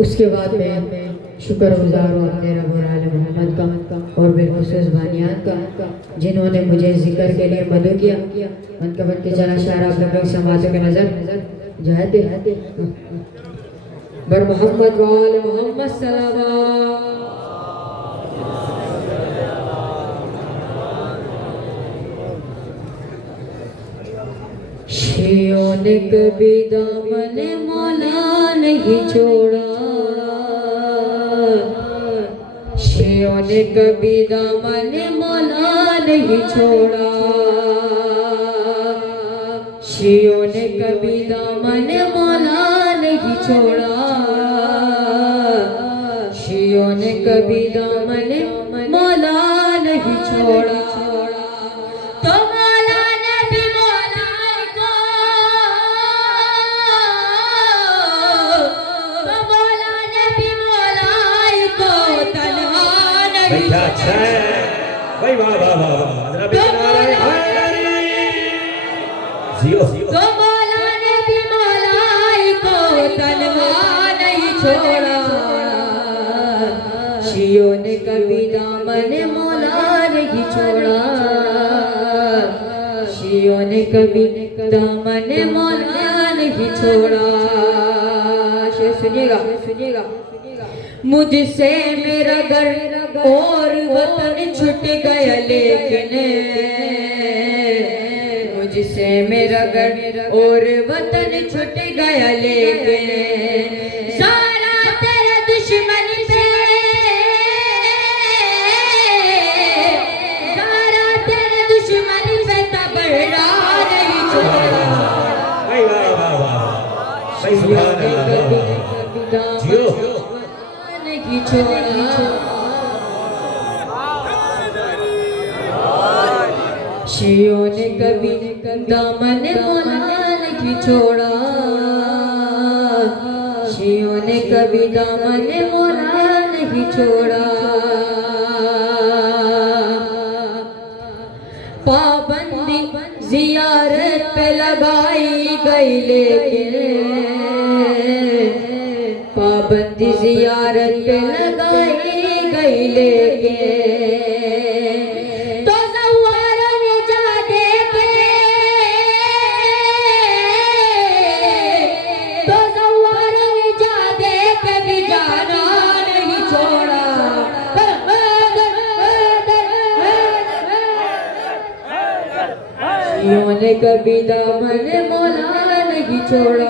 उसके बाद मैं शुक्रगुजार हूँ अपने रब्बुल आलमीन मोहम्मद का और बिलखुसूस बानियान का जिन्होंने मुझे जिक्र के लिए मदद किया। उनका बन के चला शायर आप लोग समातों के नजर जाते बर मोहम्मद वाल मोहम्मद सल्लल्लाहु शियों ने कभी दामन मौला नहीं छोड़ा, शियों ने कभी दामन मौला नहीं छोड़ा, शियों ने कभी दामन मौला नहीं छोड़ा, शियों ने कभी दामन मौला नहीं छोड़ा। क्या अच्छा है भाई, वाह वाह वाह वाह, जरा बेनारे जियो तो मौला ने भी मौलाई को तन्हा नहीं छोड़ा, शियों ने कभी दामन मौला नहीं छोड़ा, शियों ने कभी दामन मौला नहीं छोड़ा। सुनिएगा सुनिएगा, मुझसे मेरा घर और वतन छुट गया लेकिन, मुझसे मेरा घर और वतन छुट गया लेकिन, सारा तेरा दुश्मन पे, सारा तेरा दुश्मन पे तबड़ा नहीं छोड़ा। भाई वाह वाह वाह भाई, सुभान अल्लाह जियो नहीं छोड़ा, शियों ने कभी दामन मौला नहीं छोड़ा, शियों ने कभी दामन मौला नहीं छोड़ा। पाबंदी जियारत पे लगाई गई लेकिन, पाबंदी जियारत पे लगाई गई लेकिन, शियों ने कभी दामन मौला नहीं छोड़ा,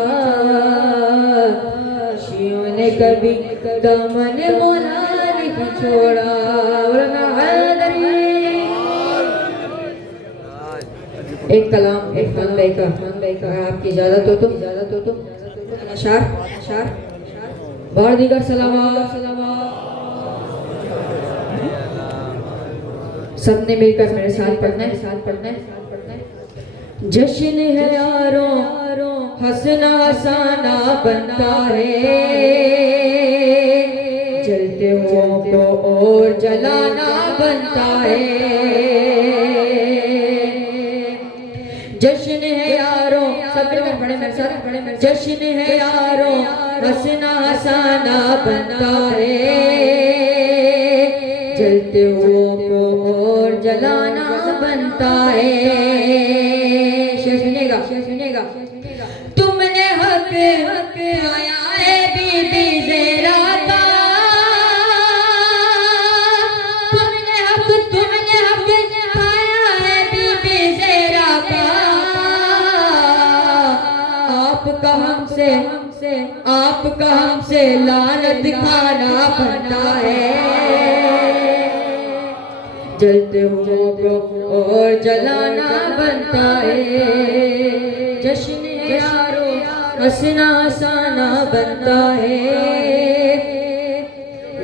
शियों ने कभी दामन मौला नहीं छोड़ा। एक कलाम एक फन का आपकी इजाजत हो तो अशार बार दीगर सलावत सबने मिलकर मेरे साथ पढ़ना है। जश्न है यारों हंसना हंसाना बनता है, जलते हुओं को और जलाना बनता है। जश्न है यारों सब पढ़े मेरे साथ, जश्न है यारों हंसना हंसाना बनता है, जलते हुओं को और जलाना बनता है। सुनेगा तुमने हक आया है बीबी ज़ेरा का, तुमने हक आया है बीबी ज़ेरा का, आपका हमसे लानत खाना पड़ता है, जलते हुओं को और जलाना बनता है। जश्न यारों हंसना हंसाना बनता है,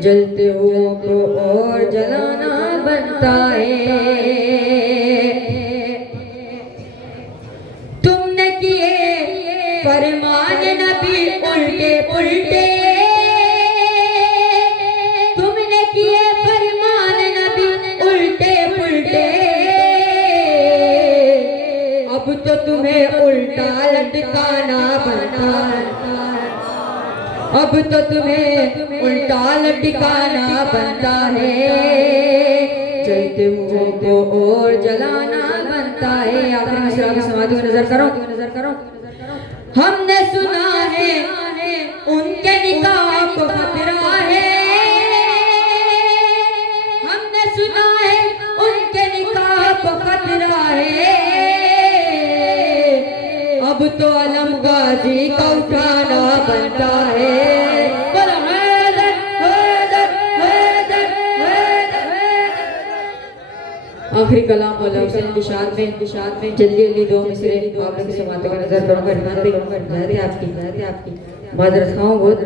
जलते हुओं को और जलाना बनता है। तुमने किए फरमान नबी उल्टे पुल्टे, तुमने किए फरमान नबी उल्टे पुल्टे, अब तो तुम्हें उल्टा लटकाना बनता है, अब तो तुम्हें उल्टा लटकाना बनता है, जलते मुंह को और जलाना बनता है। आखिरी मिसरा की समाधि में नजर करो। हमने सुना है उनके निकाह को खतरा है, हमने सुना है उनके निकाह को खतरा है। अब तो अलम गाजी का उठाना बनता है। बोलो हैदर हैदर हैदर हैदर। आखिरी कलाम मौला हुसैन की शान में जल्दी दो मिसरे आप लोग की समातों का नजर करूंगा। रहमत है आपकी माजरत खाऊं बहुत।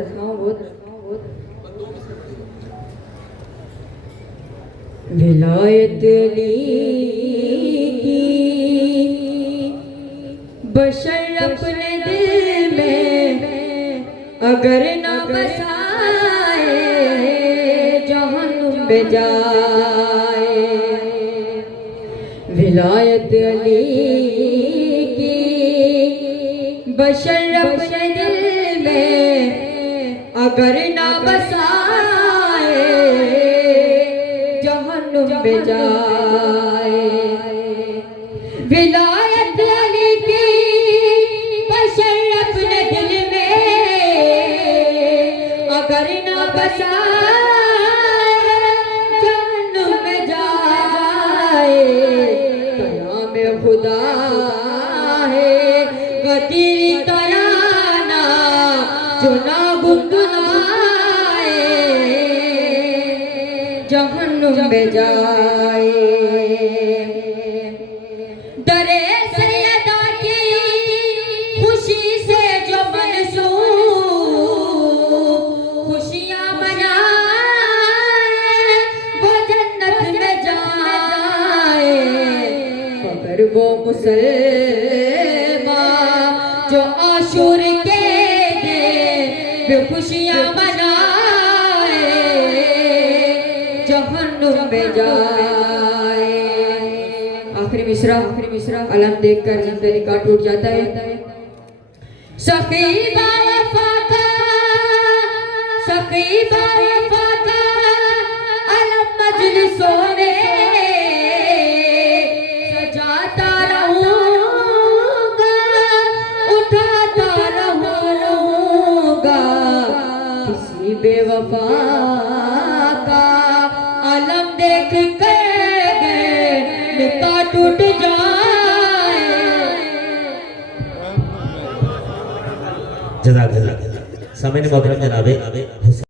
विलायत अली की बशर अपने दिल में अगर ना बसाए, जहन्नुम में जाए। विलायत अली की बशर अपने दिल में अगर ना बसाए, जहन्नुम में जाए। विलायत अली की बशर अपने दिल में अगर ना बसाए, जहन्नुम में जाए। कलाम खुदा है गदीरी तराना जो ना गुनगुनाए, जहन्नुम में जाए। दरे सैयदा की खुशी से जो मनसूर खुशियां मनाए, वो जन्नत में जाए। मगर वो मुसलमान जो आशूर के दिन वे खुशियां मनाए, जहन्नुम में जाए। आखिरी मिसरा अलम देखकर जिंदा निकाह टूट जाता है। सकीबा वफा का अलम मजलिसों में सजाता रहूंगा, उठाता रहूंगा। किसी बेवफा का अलम देख कर निकाह टूट जाए। जज़ाकल्लाह। सामने मोहतरम जनाबे